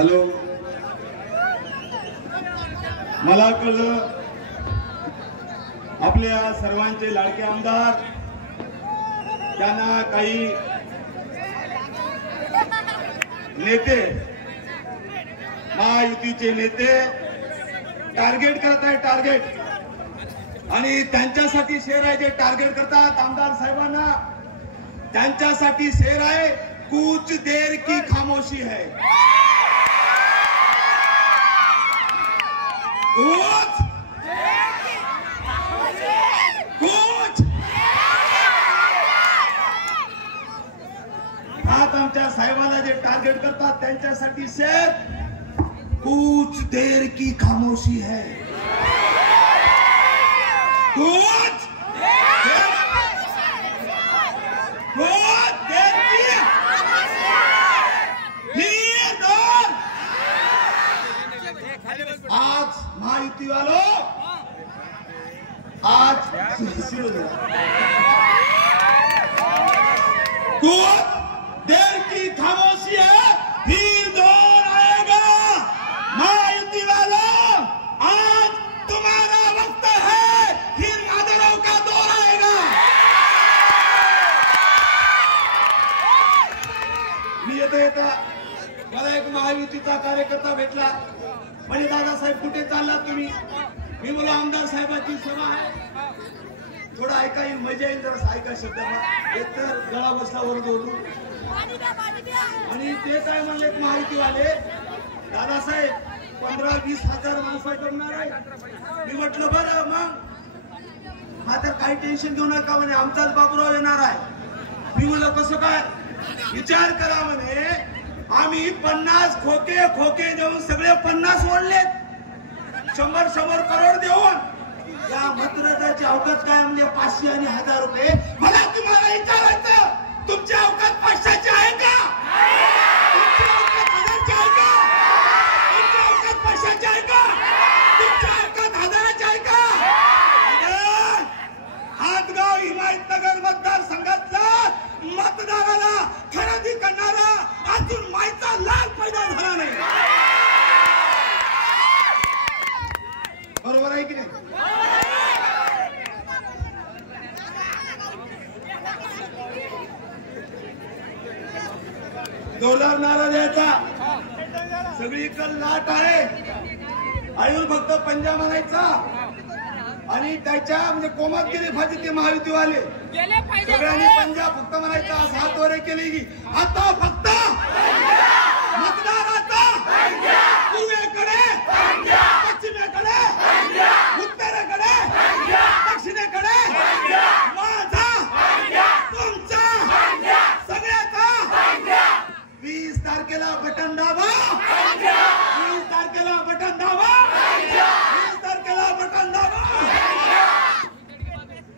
Hello, मला कळलं आपल्या सर्वांचे लाडके आमदार त्यांना काही नेते, महायुतीचे नेते टार्गेट करत आहेत, टार्गेट, आणि त्यांच्यासाठी शेर आहे जे टार्गेट करतात आमदार साहेबांना, त्यांच्यासाठी शेर आहे कुछ देर की खामोशी है। कुछ आज आमच्या साहेबाला जे टार्गेट करतात त्यांच्यासाठी शेर कुछ देर की खामोशी है। कुछ देर की आज महायुति वालों, आज कुछ देर की खामोशी है, फिर दौर आएगा। महायुति वालों, आज तुम्हारा वक्त है, फिर माधवराव का दौर आएगा। मी येता मला एक महायुतीचा कार्यकर्ता भेटला, म्हणजे दादासाहेब कुठे चाललात तुम्ही? मी बोला आमदार साहेबांची सभा आहे, थोडा ऐका येईल, मजा येईल, जरा ऐका शब्दाला, एकतर गळा बसला वर जोडून, आणि ते काय म्हणले महायुतीवाले, दादासाहेब 15-20 हजार माणसं करणार आहे। मी म्हटलं बरं मग हा तर काही टेन्शन घेऊ नका म्हणे, आमचाच बाबूराव येणार आहे। मी म्हणलं कसं काय? विचार करा म्हणे, आम्ही 50 खोके देऊन सगळे 50 ओढलेत, 100 करोड देऊन या मतदाराची अवकाश काय म्हणजे 500 आणि 1000 रुपये। मला तुम्हाला विचारायचं, तुमची अवकाश 500ची आहे का? तुमची अवकाश 1000ची आहे का? तुमची अवकाश 500ची आहे का? तुमची अवकाश 1000ची आहे का? हातगाव हिमायतनगर मतदारसंघातला मतदाराला खरेदी करणारा अजून मायचा लाल पैदा झाला नाही। बरोबर आहे की नाही? जोरदार नारा द्यायचा, सगळीकडे लाट आहे, आयुर फक्त पंजा म्हणायचा, आणि त्याच्या म्हणजे कोमात गेले पाहिजे ते महायुतीवाले, सगळ्यांनी पंजा फक्त म्हणायचा, हात वरे केली की आता फक्त मतदाराचा पूर्वेकडे, पश्चिमेकडे, उत्तरेकडे, दक्षिणेकडे माझा तुमचा सगळ्याचा 20 तारखेला बटन दाबा, 20 तारखेला बटन दाबा, 20 तारखेला बटन दाबा।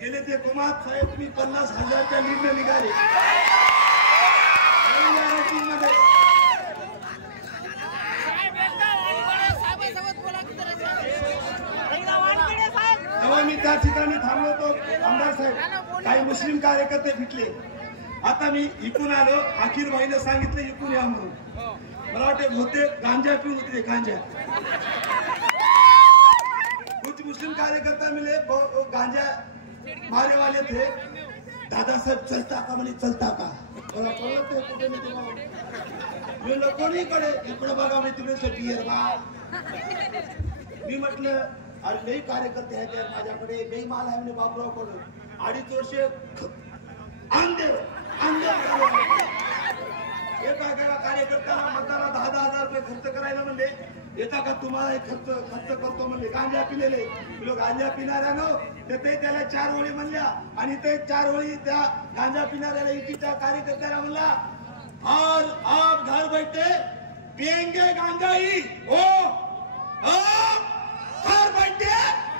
गेले ते कुमार साहेब मी 50,000च्या लीडने निघाले, तेव्हा मी त्या ठिकाणी थांबलो होतो। आमदार साहेब काही मुस्लिम कार्यकर्ते भेटले, आता मी इकून आलो, अखिर भाईने सांगितलं इकून या म्हणून, मला वाटते होते गांजा पिऊन होते, गांजा। कुछ मुस्लिम कार्यकर्ता मिले, गांजा मारे वाले थे, दादा साहेब चलता का म्हणे, चलता का? मला कळलं ते कुठे नाही, मी कोणीकडे इकडे बघा म्हणजे तिकडे पियर बा। मी म्हटलं अरे नाही कार्यकर्ते आहेत यार माझ्याकडे, नाही माल आहे म्हणे बाबूराव कडून, 2.5 वर्ष एका कार्यकर्त्याला मतदाराला 10,000 रुपये खर्च करायला म्हणले, येता का तुम्हाला खर्च करतो म्हणले, गांजा पिलेले, गांजा पिणाऱ्यानो ते त्याला 4 ओळी म्हणल्या, आणि ते 4 ओळी त्या गांजा पिणाऱ्याला इकीच्या कार्यकर्त्याला म्हणला, आज आप घर बैठे पिएंगे गांजा ही, ओ घर बैठे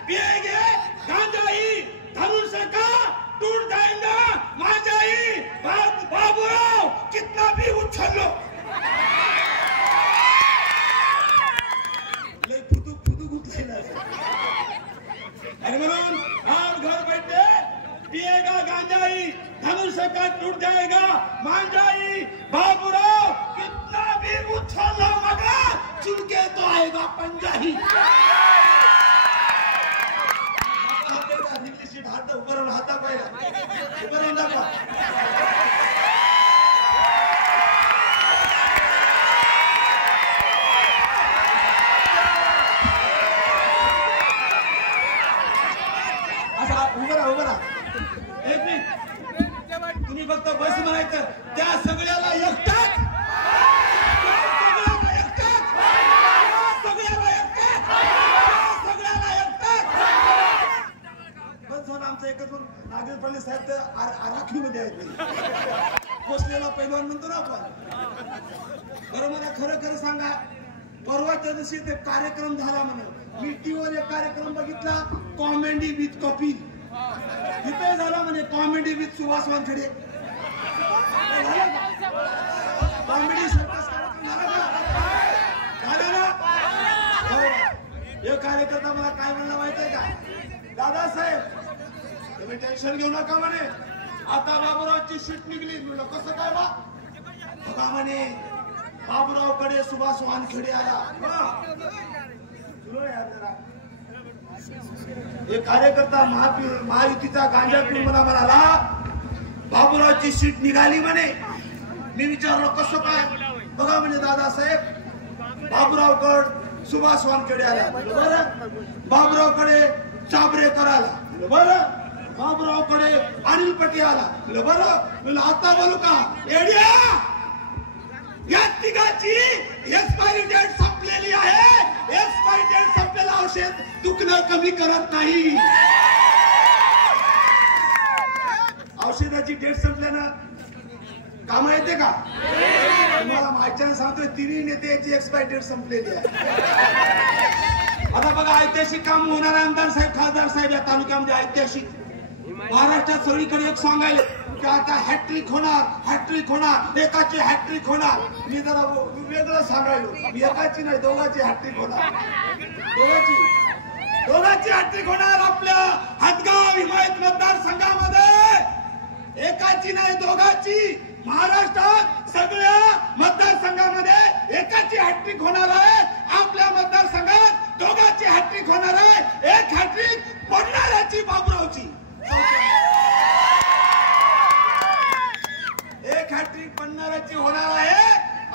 पिएंगे गांजा ही, धनुष्य का टूट जाएगा माजा ही, बाबूराव कितना भी उछल लो, फुदू उठलेला, आणि म्हणून आप घर बैठे पिएगा गांजा ही, धनुष्य का टूट जाएगा मांजा ही, बाबूराव कितना भी उछल लो मगर का पंजा ही नीट हात उभं राहून हाता पाहिला उभं राहून दाखवा. उभं राहा एक मिनिट. तुम्ही फक्त बस म्हणायचं त्या सगळ्याला एकटाच आमचं एकच नागेश पाटील साहेब तर आराखीमध्ये आहेत. पोचलेला पैलवान म्हणतो ना आपण. बरं मला खरं खरं सांगा परवाच्या दिवशी ते कार्यक्रम झाला म्हणून मी टीव्हीवर एक कार्यक्रम बघितला कॉमेडी विथ कपिल. तिथे झाला म्हणे comedy with Subhash Wankhede. Comedy circus झाला ना. हे कार्यकर्ता मला काय म्हणलं माहितीये का दादासाहेब तुम्ही टेन्शन घेऊ नका म्हणे आता बाबूरावची शीट निघली. कसं काय बा म्हणे बाबूरावकडे सुभाष वानखेडे आला. एक कार्यकर्ता महायुतीचा गांजा पिऊन मला म्हणाला बाबूरावची शीट निघाली म्हणे. मी विचारलो कसं काय. बघा म्हणजे दादासाहेब बाबूरावकड सुभाष वानखेडे आला. बरं बाबूरावकडे चाबरेकर आला. बरं बाबूरावकडे अनिल पटेल आला. बरं आता बोलू का एडिया या तिघाची एक्सपायरी डेट संपलेली आहे. एक्सपायरी डेट संपलेलं औषध दुखणं कमी करत नाही. औषधाची डेट संपल्यानं काम येते का तुम्हाला माहिती सांगतोय. तिन्ही नेत्याची एक्सपायरी डेट संपलेली आहे. आता बघा ऐतिहासिक काम होणार आमदार साहेब खासदार साहेब या तालुक्यामध्ये ऐतिहासिक महाराष्ट्रात सगळीकडे एक सांगायला की आता हॅट्रिक होणार एकाची हॅट्रिक होणार. मी जरा वेगळं सांगायलो मी एकाची नाही दोघांची हॅट्रिक होणार. दोघांची हॅट्रिक होणार आपल्या हदगाव हिमायत मतदारसंघामध्ये. एकाची नाही दोघांची. महाराष्ट्रात सगळ्या मतदारसंघामध्ये एकाची हॅट्रिक होणार आहे. आपल्या मतदारसंघात दोघांची हॅट्रिक होणार आहे. एक हॅट्रिक पडणाऱ्याची बाबूरावची. एक हॅट्रिक पडणाऱ्याची होणार आहे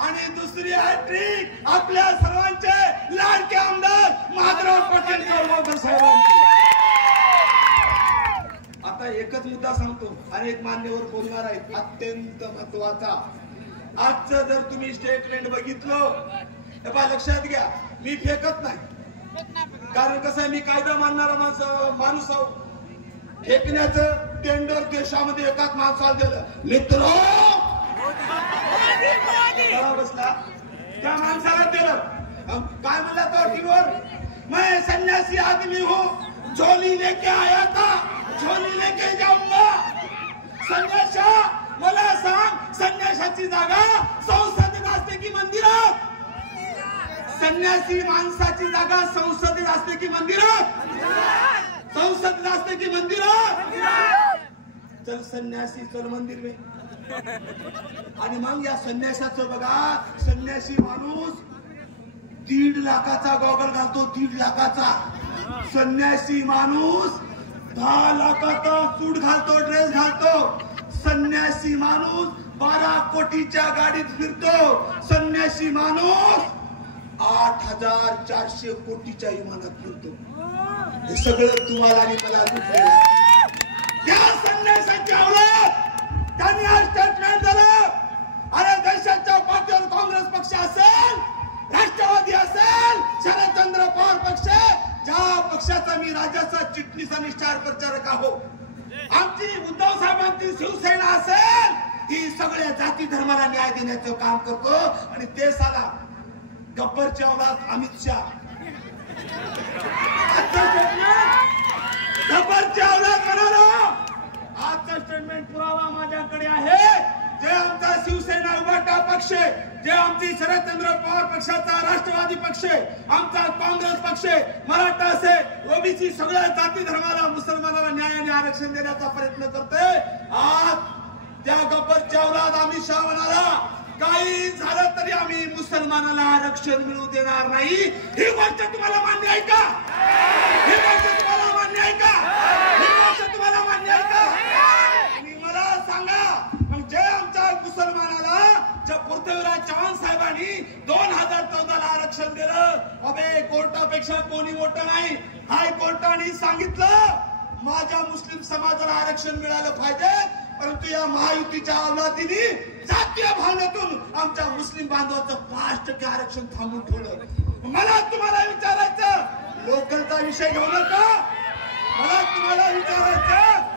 आणि दुसरी हॅट्रिक आपल्या सर्वांचे लाडके आमदार माधवराव पाटील कळमकर साहेबांची. आता एकच मुद्दा सांगतो आणि एक मान्यवर बोलणार आहेत अत्यंत महत्वाचा. आजचं जर तुम्ही स्टेटमेंट बघितलं तर लक्षात घ्या मी फेकत नाही. कारण कसं आहे मी कायदा मानणारा माणूस आहो. फेकण्याचं टेंडर देशामध्ये एकाच माणसाला दिलं. मित्र बसला त्या माणसाला दिलं. काय म्हणला तो टीव्हीवर मैं सन्यासी आदमी हूं झोली लेके आया था झोली लेके जाऊंगा. संन्यासा मला सांग संन्यासाची जागा संसदेत असते की मंदिरात. संन्यासी माणसाची जागा संसदेत असते की मंदिरात. संसद असते की मंदिरात. चल संन्यासी चल मंदिर में. आणि मग या संन्यासाचं बघा संन्यासी माणूस 1.5 लाखाचा गॉगल घालतो. 1.5 लाखाचा. संन्यासी माणूस 10 लाखाचा सूट घालतो ड्रेस घालतो. संन्यासी माणूस 12 कोटीच्या गाडीत फिरतो. संन्यासी माणूस 8,400 कोटीच्या विमानात फिरतो. हे सगळं तुम्हाला आणि मला दुखलेलं. त्या संन्यासाच्या औलाद त्यांनी आज स्टेटमेंट दिलं. अरे देशाच्या पाठीवर काँग्रेस पक्ष असेल राष्ट्रवादी असेल शरदचंद्र पवार पक्ष ज्या पक्षाचा मी राज्याचा चिटणीस आणि स्टार प्रचारक आहो. आमची उद्धव साहेबांची शिवसेना असेल ही सगळ्या जाती धर्माला न्याय देण्याचं काम करतो. आणि ते साला गब्बरच्या औलाद अमित शहा गब्बरच्या औलाद म्हणालो. आजचा स्टेटमेंट पुरावा माझ्याकडे आहे. जे आमचा शिवसेना उभाटा पक्ष जे आमची शरदचंद्र पवार पक्षाचा राष्ट्रवादी पक्ष आमचा काँग्रेस पक्ष मराठा असेल ओबीसी सगळ्या जाती धर्माला मुसलमानाला न्याय आणि आरक्षण देण्याचा प्रयत्न करतोय. आज त्या गब्बरच्या औलाद अमित शहा म्हणाला काही झालं तरी आम्ही मुसलमानाला आरक्षण मिळू देणार नाही. ही गोष्ट तुम्हाला मान्य आहे का? ही गोष्ट तुम्हाला मान्य आहे का? ही गोष्ट तुम्हाला मान्य आहे का? तुम्ही मला सांगा, मग जे आमच्या मुसलमानाला पृथ्वीराज चव्हाण साहेबांनी 2014 ला आरक्षण दिलं, अबे कोर्टापेक्षा कोणी मोठं नाही. हायकोर्टाने सांगितलं माझ्या मुस्लिम समाजाला आरक्षण मिळालं पाहिजे, परंतु या महायुतीच्या अवलादीने जातीय भावनेतून आमच्या मुस्लिम बांधवाचं 5% आरक्षण थांबून ठेवलं. मला तुम्हाला विचारायचं, लोकलचा विषय घेऊ नका. मला तुम्हाला विचारायचं,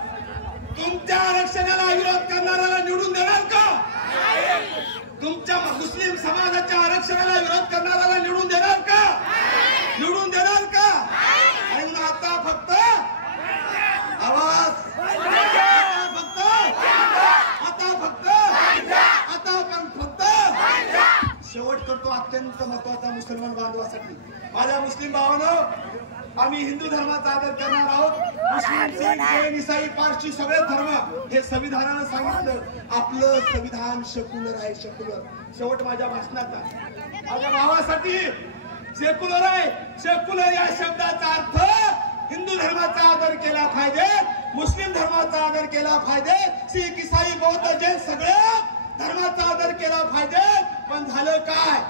तुमच्या आरक्षणाला विरोध करणाऱ्याला निवडून देणार का? तुमच्या मुस्लिम समाजाच्या आरक्षणाला विरोध करणाऱ्याला निवडून देणार का? निवडून देणार का? आणि आता फक्त आवाज, शेवट करतो अत्यंत महत्वाचा मुसलमान बांधवासाठी. माझ्या मुस्लिम भावांनो, आम्ही हिंदू धर्माचा आदर करणार आहोत. मुस्लिम, जैन, ईसाई, पारशी सगळे धर्म हे संविधानानं सांगितलं आपलं संविधान सेक्युलर आहे. सेक्युलर शेवट माझ्या भाषणाचा माझ्या भावासाठी सेक्युलर आहे. सेक्युलर या शब्दाचा अर्थ हिंदू धर्माचा आदर केला पाहिजे, मुस्लिम धर्माचा आदर केला पाहिजे, शीख, ईसाई, बौद्ध, जैन सगळ्या धर्माचा आदर केला पाहिजे. पण झालं काय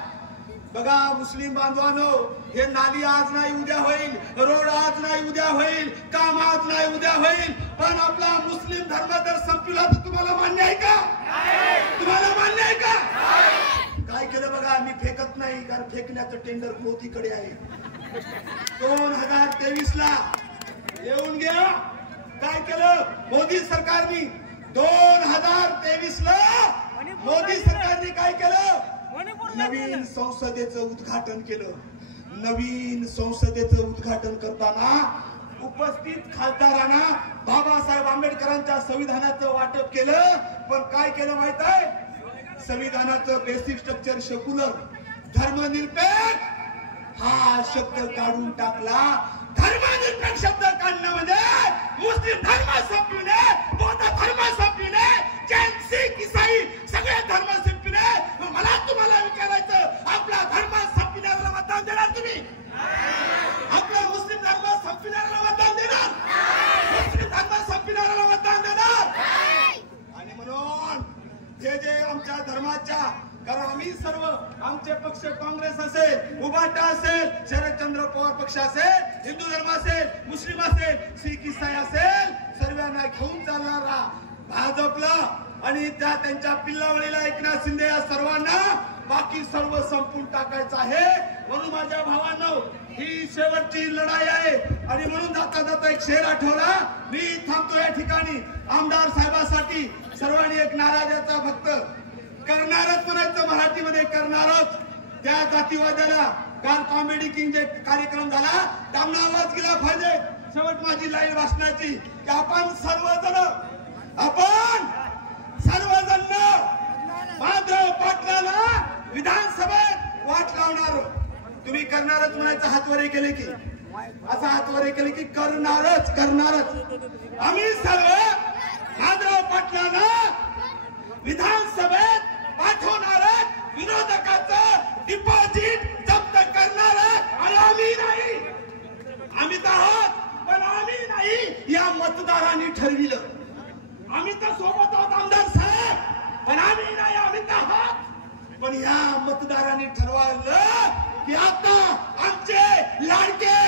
बघा मुस्लिम बांधवांनो, हे नाली आज नाही उद्या होईल, रोड आज नाही उद्या होईल, काम आज नाही उद्या होईल, पण आपला मुस्लिम धर्म जर संपला तर तुम्हाला मान्य आहे का? तुम्हाला मान्य आहे का? काय केलं बघा, मी फेकत नाही, कारण फेकण्याचं टेंडर मोदीकडे आहे. 2023 ला येऊन घ्या. काय केलं मोदी सरकारने? 2023 ला मोदी सरकारने काय केलं? नवीन संसदेचं उद्घाटन केलं. नवीन संसदेचं उद्घाटन करताना उपस्थित खासदारांना बाबासाहेब आंबेडकरांच्या संविधानाचं वाटप केलं. पण काय केलं माहित आहे? संविधानाचं बेसिक स्ट्रक्चर सेक्युलर, धर्मनिरपेक्ष हा शब्द काढून टाकला. धर्मनिरपेक्ष शब्द काढणं म्हणजे मुस्लिम धर्म संपविणे, बौद्ध धर्म संपविणे, जैन, शीख, ईसाई सगळे धर्म संपविणे. मला तुम्हाला विचारायचं, आपला धर्म संपविणाऱ्याला मतदान देणार तुम्ही? आपला मुस्लिम धर्म संपविणाऱ्याला मतदान देणार? मुस्लिम धर्म संपविणाऱ्याला मतदान देणार? आणि म्हणून जे आमच्या धर्माच्या, कारण आम्ही सर्व आमचे पक्ष काँग्रेस असेल, उबाटा असेल, शरदचंद्र पवार पक्ष असेल, हिंदू धर्म असेल, मुस्लिम असेल, शीख, ईसाई असेल, सर्वांना घेऊन चालणारा भाजपला आणि त्यांच्या पिल्लावळीला एकनाथ शिंदे या सर्वांना बाकी सर्व संपून टाकायचं आहे. म्हणून माझ्या भावांनो, ही शेवटची लढाई आहे. आणि म्हणून जाता जाता एक शेर आठवला. मी थांबतो या ठिकाणी. आमदार साहेबांसाठी सर्वांनी एक नारा द्यायचा, फक्त करणारच म्हणायचं, मराठीमध्ये करणारच. त्या जातीवाद्याला काल कॉमेडी किंग जे कार्यक्रम झाला त्यांना आवाज गेला पाहिजे. शेवट माझी लाईन भाषणाची की आपण सर्वजण माधव पाटलाला विधानसभेत वाट लावणार. तुम्ही करणारच म्हणायचं, हातवरे केले की असं हातवरे केले की करणारच करणारच. आम्ही सर्व माधव पाटलाला विधानसभेत पाठवणार, विरोधकाचं डिपॉझिट जप्त करणार. आणि आम्ही नाही, आम्ही तर आहोत पण आम्ही नाही, या मतदारांनी ठरविलं. आम्ही तर सोबत आहोत आमदार साहेब, पण आम्ही नाही, आम्ही तर आहोत. पण या मतदारांनी ठरवलं की आता आमचे लाडके